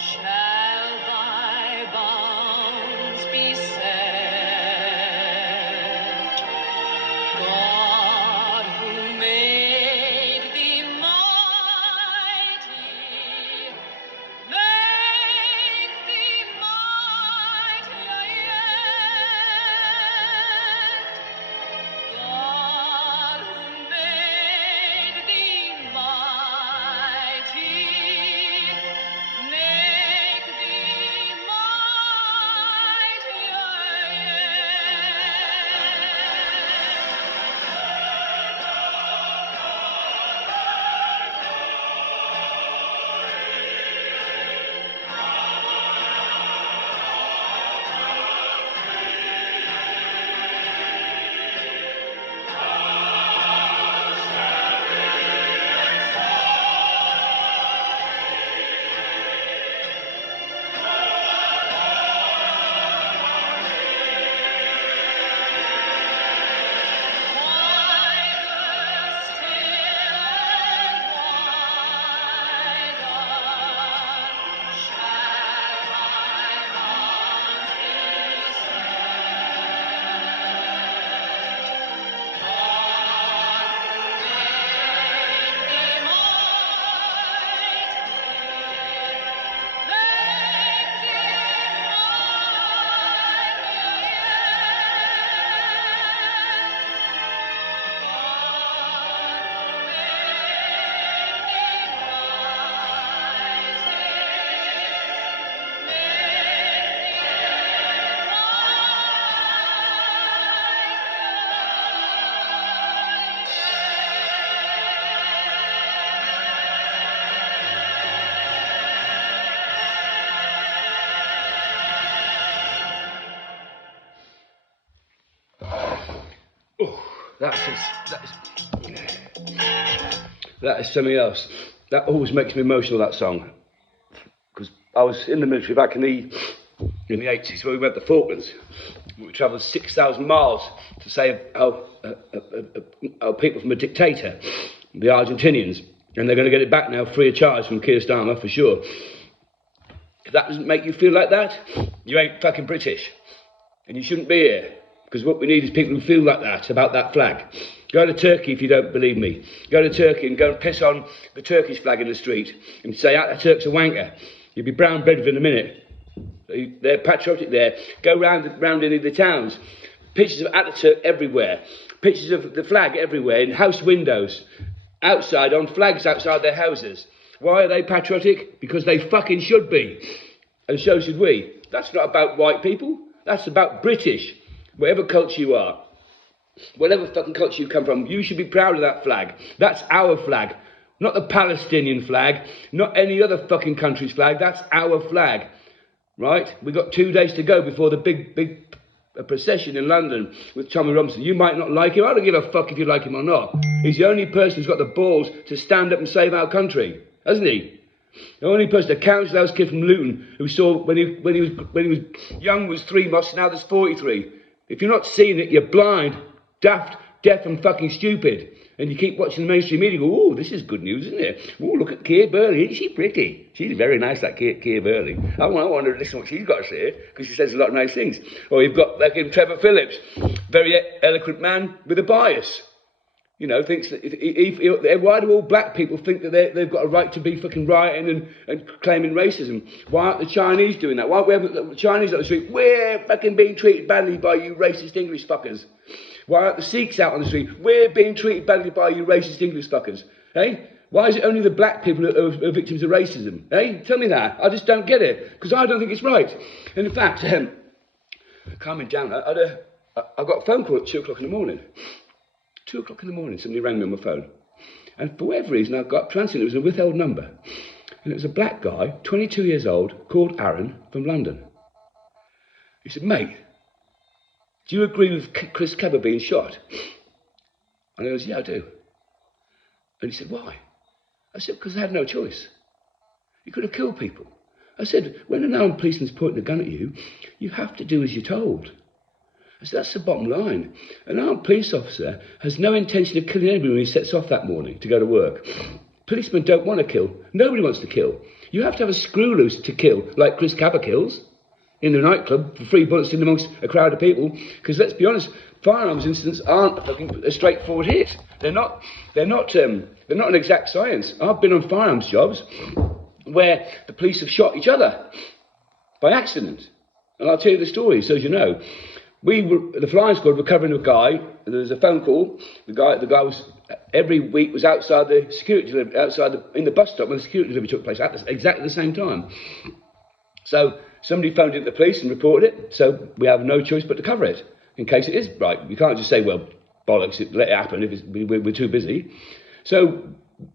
Shall thy bounds be set? God who made thee mighty, make thee mightier yet. God who made thee mighty, make thee mightier That is something else. That always makes me emotional, that song. Because I was in the military back in the 80s when we went to Falklands. We travelled 6,000 miles to save our people from a dictator, the Argentinians. And they're going to get it back now free of charge from Keir Starmer, for sure. If that doesn't make you feel like that, you ain't fucking British. And you shouldn't be here. Because what we need is people who feel like that, about that flag. Go to Turkey if you don't believe me. Go to Turkey and go and piss on the Turkish flag in the street and say, that Turk's a wanker. You'll be brown bread within a minute. They're patriotic there. Go round any of the towns. Pictures of Ataturk everywhere. Pictures of the flag everywhere, in house windows. Outside, on flags outside their houses. Why are they patriotic? Because they fucking should be. And so should we. That's not about white people. That's about British. Whatever culture you are. Whatever fucking culture you come from, you should be proud of that flag. That's our flag. Not the Palestinian flag. Not any other fucking country's flag. That's our flag. Right? We've got 2 days to go before the big procession in London with Tommy Robinson. You might not like him. I don't give a fuck if you like him or not. He's the only person who's got the balls to stand up and save our country. Hasn't he? The only person, the council house kid from Luton, who saw when he was young was 3 months, now there's 43. If you're not seeing it, you're blind, daft, deaf and fucking stupid. And you keep watching the mainstream media and go, oh, this is good news, isn't it? Oh, look at Keir Burley, isn't she pretty? She's very nice, that Keir Burley. I want to listen to what she's got to say, because she says a lot of nice things. Or you've got, like, Trevor Phillips, very eloquent man with a bias. You know, thinks that why do all black people think that they've got a right to be fucking rioting and claiming racism? Why aren't the Chinese doing that? Why haven't the Chinese on the street? We're fucking being treated badly by you racist English fuckers. Why aren't the Sikhs out on the street? We're being treated badly by you racist English fuckers. Hey? Why is it only the black people who are victims of racism? Hey? Tell me that. I just don't get it. Because I don't think it's right. And in fact, calming down, I got a phone call at 2 o'clock in the morning. 2 o'clock in the morning, somebody rang me on my phone. And for whatever reason, I got transferred. It was a withheld number. And it was a black guy, 22 years old, called Aaron from London. He said, mate, do you agree with Chris Kebber being shot? And I goes, yeah, I do. And he said, why? I said, because I had no choice. You could have killed people. I said, when an armed policeman's pointing a gun at you, you have to do as you're told. I said, that's the bottom line. An armed police officer has no intention of killing anybody when he sets off that morning to go to work. Policemen don't want to kill. Nobody wants to kill. You have to have a screw loose to kill, like Chris Cabba kills in the nightclub for 3 bullets in amongst a crowd of people. Because let's be honest, firearms incidents aren't a straightforward hit. They're not an exact science. I've been on firearms jobs where the police have shot each other by accident. And I'll tell you the story, so as you know. The flying squad were covering a guy. There was a phone call. The guy was every week was outside the security delivery, in the bus stop when the security delivery took place at exactly the same time. So somebody phoned in the police and reported it. So we have no choice but to cover it in case it is right. We can't just say, well, bollocks, let it happen if we're too busy. So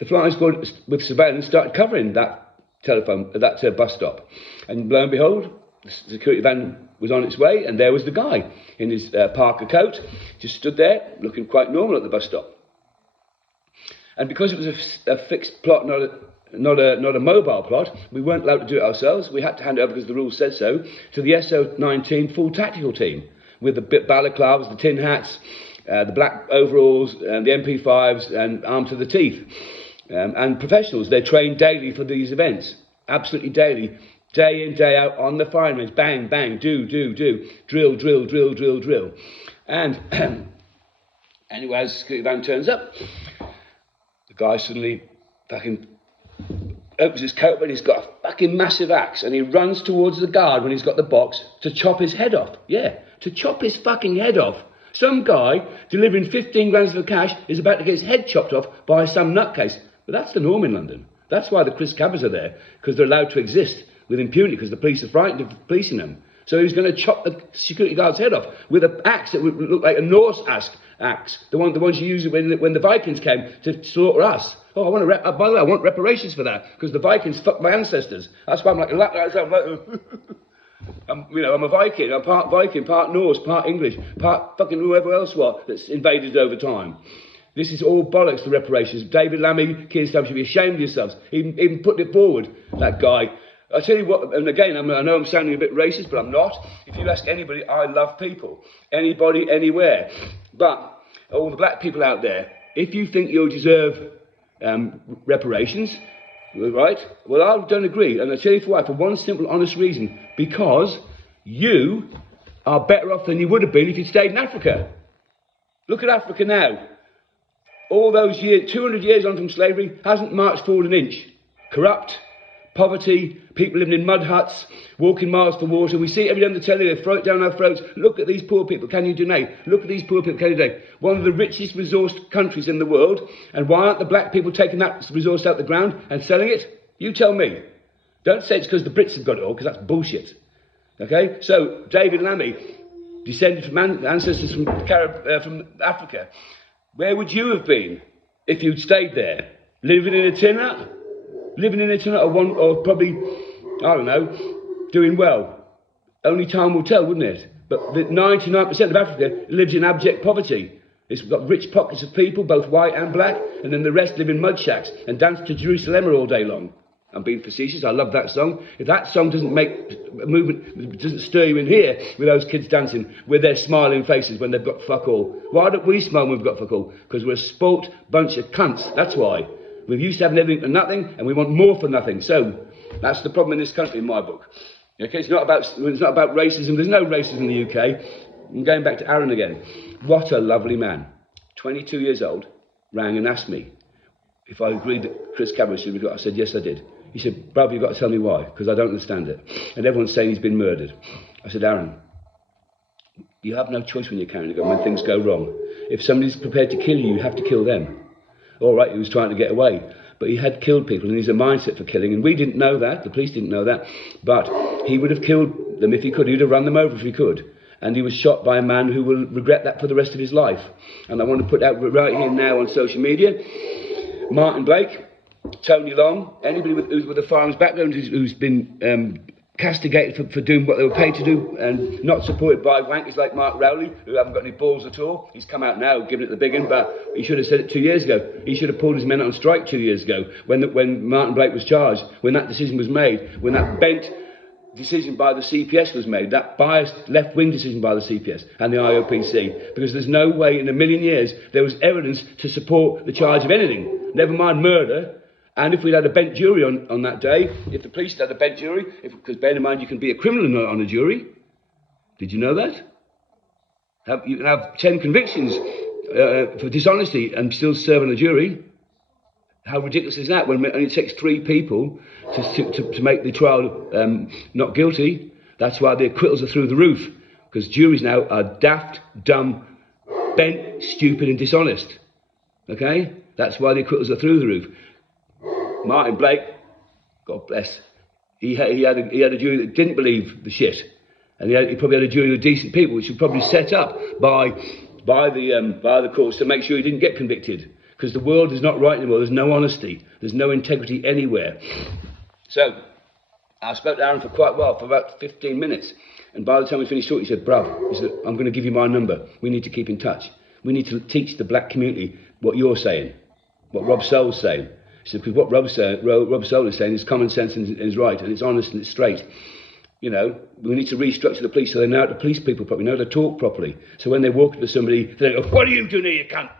the flying squad with surveillance started covering that bus stop, and lo and behold, the security van was on its way, and there was the guy in his Parker coat, just stood there, looking quite normal at the bus stop. And because it was a fixed plot, not a mobile plot, we weren't allowed to do it ourselves. We had to hand it over, because the rules said so, to the SO19 full tactical team, with the balaclavas, the tin hats, the black overalls, and the MP5s, and armed to the teeth. And professionals, they're trained daily for these events, absolutely daily. Day in, day out, on the firing range, bang, bang, do, drill, drill, drill, drill, drill. And anyway, as the security van turns up, the guy suddenly fucking opens his coat, but he's got a fucking massive axe, and he runs towards the guard when he's got the box to chop his head off. Yeah, to chop his fucking head off. Some guy delivering 15 grams of cash is about to get his head chopped off by some nutcase. But that's the norm in London. That's why the Chris Cabbas are there, because they're allowed to exist with impunity, because the police are frightened of policing them. So he's going to chop the security guard's head off with an axe that would look like a Norse axe, the ones you used when the Vikings came to slaughter us. Oh, by the way, I want reparations for that, because the Vikings fucked my ancestors. That's why I'm like I'm a Viking. I'm part Viking, part Norse, part English, part fucking whoever else that's invaded over time. This is all bollocks, the reparations. David Lammy, Keir Starmer should be ashamed of yourselves. Even put it forward, that guy. I tell you what, and again, I know I'm sounding a bit racist, but I'm not. If you ask anybody, I love people. Anybody, anywhere. But all the black people out there, if you think you deserve reparations, right? Well, I don't agree. And I'll tell you for why. For one simple, honest reason. Because you are better off than you would have been if you'd stayed in Africa. Look at Africa now. All those years, 200 years on from slavery, hasn't marched forward an inch. Corrupt, poverty, people living in mud huts, walking miles for water. We see it every day on the telly, they throw it down our throats. Look at these poor people, can you donate? Look at these poor people, can you donate? One of the richest resourced countries in the world, and why aren't the black people taking that resource out the ground and selling it? You tell me. Don't say it's because the Brits have got it all, because that's bullshit. Okay? So, David Lammy, descended from ancestors from Africa. Where would you have been if you'd stayed there? Living in a tin hut? Living in a tin hut, or probably, I don't know, doing well. Only time will tell, wouldn't it? But 99% of Africa lives in abject poverty. It's got rich pockets of people, both white and black, and then the rest live in mud shacks and dance to Jerusalem all day long. I'm being facetious, I love that song. If that song doesn't make a movement, doesn't stir you in here with those kids dancing with their smiling faces when they've got fuck all. Why don't we smile when we've got fuck all? Because we're a spoilt bunch of cunts, that's why. We're used to having everything for nothing, and we want more for nothing. So, that's the problem in this country, in my book. Okay, it's not about racism. There's no racism in the UK. I'm going back to Aaron again. What a lovely man. 22 years old, rang and asked me if I agreed that Chris Cameron should be got. I said, yes, I did. He said, brother, you've got to tell me why, because I don't understand it. And everyone's saying he's been murdered. I said, Aaron, you have no choice when you're carrying a gun, when things go wrong. If somebody's prepared to kill you, you have to kill them. All right, he was trying to get away, but he had killed people, and he's a mindset for killing, and we didn't know that, the police didn't know that, but he would have killed them if he could. He would have run them over if he could. And he was shot by a man who will regret that for the rest of his life. And I want to put that right here now on social media. Martin Blake, Tony Long, anybody who's with a firearms background who's been castigated for doing what they were paid to do and not supported by wankers like Mark Rowley, who haven't got any balls at all. He's come out now giving it the big one, but he should have said it 2 years ago. He should have pulled his men out on strike 2 years ago when Martin Blake was charged, when that decision was made, when that bent decision by the CPS was made, that biased left-wing decision by the CPS and the IOPC, because there's no way in a million years there was evidence to support the charge of anything, never mind murder. And if we'd had a bent jury on that day, if the police had a bent jury, because bear in mind you can be a criminal on a jury. Did you know that? You can have 10 convictions for dishonesty and still serve on a jury. How ridiculous is that when it only takes 3 people to make the trial not guilty? That's why the acquittals are through the roof, because juries now are daft, dumb, bent, stupid and dishonest. Okay? That's why the acquittals are through the roof. Martin Blake, God bless, he had a jury that didn't believe the shit. And he probably had a jury of decent people, which was probably set up by the courts to make sure he didn't get convicted. Because the world is not right anymore. There's no honesty. There's no integrity anywhere. So, I spoke to Aaron for quite a while, for about 15 minutes. And by the time we finished talking, he said, bruv, I'm going to give you my number. We need to keep in touch. We need to teach the black community what you're saying, what Rob Sole's saying. He said, because what Rob Sole is saying is common sense and is right, and it's honest and it's straight. You know, we need to restructure the police so they know how to police people properly, know how to talk properly. So when they walk up to somebody, they go, what are you doing here, you cunt?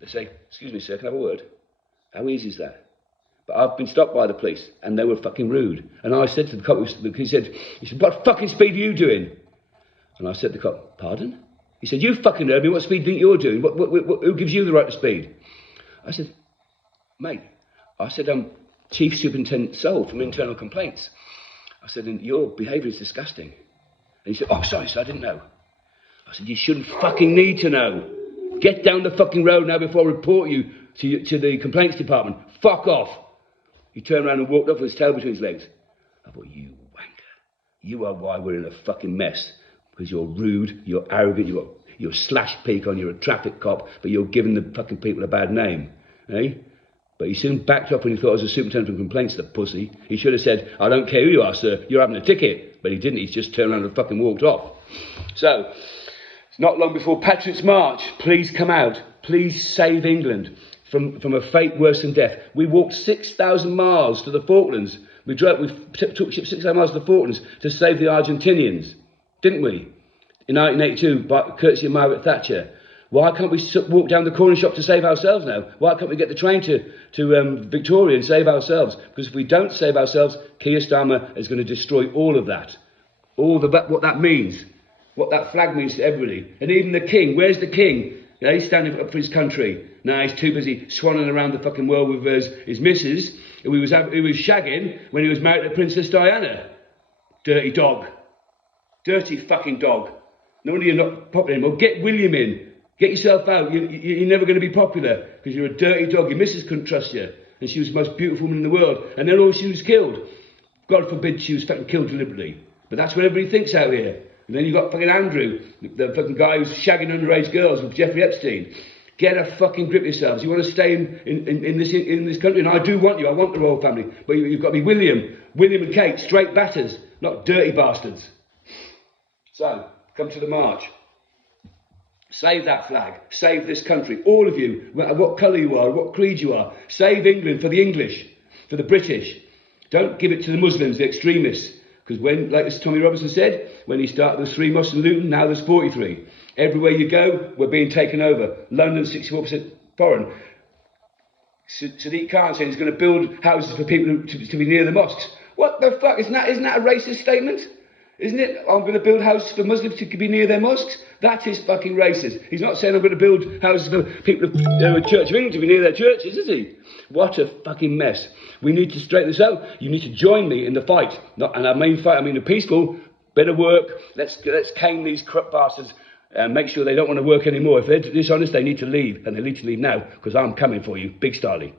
They say, excuse me, sir, can I have a word? How easy is that? But I've been stopped by the police, and they were fucking rude. And I said to the cop, he said, what fucking speed are you doing? And I said to the cop, pardon? He said, you fucking heard me, what speed do you think you're doing? Who gives you the right to speed? I said, mate, I'm Chief Superintendent Sole from Internal Complaints. I said, and your behaviour is disgusting. And he said, oh, sorry, sir, I didn't know. I said, you shouldn't fucking need to know. Get down the fucking road now before I report you to the complaints department. Fuck off. He turned around and walked off with his tail between his legs. I thought, you wanker. You are why we're in a fucking mess. Because you're rude, you're arrogant, you're a slash peak you're a traffic cop, but you're giving the fucking people a bad name. Eh? But he soon backed up when he thought I was a superintendent of complaints, the pussy. He should have said, I don't care who you are, sir, you're having a ticket. But he didn't, he just turned around and fucking walked off. So, it's not long before Patrick's March. Please come out. Please save England from a fate worse than death. We walked 6,000 miles to the Falklands. We took ships 6,000 miles to the Falklands to save the Argentinians, didn't we? In 1982, courtesy of Margaret Thatcher. Why can't we walk down the corner shop to save ourselves now? Why can't we get the train to Victoria and save ourselves? Because if we don't save ourselves, Keir Starmer is going to destroy all of that. What that means. What that flag means to everybody. And even the king. Where's the king? Yeah, he's standing up for his country. Now he's too busy swanning around the fucking world with his missus, who he was shagging when he was married to Princess Diana. Dirty dog. Dirty fucking dog. No wonder you're not popular anymore. Get William in. Get yourself out. You're never going to be popular because you're a dirty dog. Your missus couldn't trust you. And she was the most beautiful woman in the world. And then she was killed. God forbid she was fucking killed deliberately. But that's what everybody thinks out here. And then you've got fucking Andrew, the fucking guy who's shagging underage girls with Jeffrey Epstein. Get a fucking grip yourselves. You want to stay in this country, and I do want you. I want the royal family. But you've got to be William and Kate, straight batters, not dirty bastards. So, come to the march. Save that flag. Save this country. All of you, no matter what colour you are, what creed you are. Save England for the English, for the British. Don't give it to the Muslims, the extremists. Because when, like as Tommy Robinson said, when he started, there was 3 mosques in Luton, now there's 43. Everywhere you go, we're being taken over. London, 64% foreign. Sadiq Khan saying he's going to build houses for people to be near the mosques. What the fuck? Isn't that a racist statement? Isn't it? I'm going to build houses for Muslims to be near their mosques? That is fucking racist. He's not saying I'm going to build houses for people of Church of England to be near their churches, is he? What a fucking mess. We need to straighten this out. You need to join me in the fight. And I mean fight, I mean a peaceful, better work. Let's cane these corrupt bastards and make sure they don't want to work anymore. If they're dishonest, they need to leave. And they need to leave now, because I'm coming for you. Big Starly.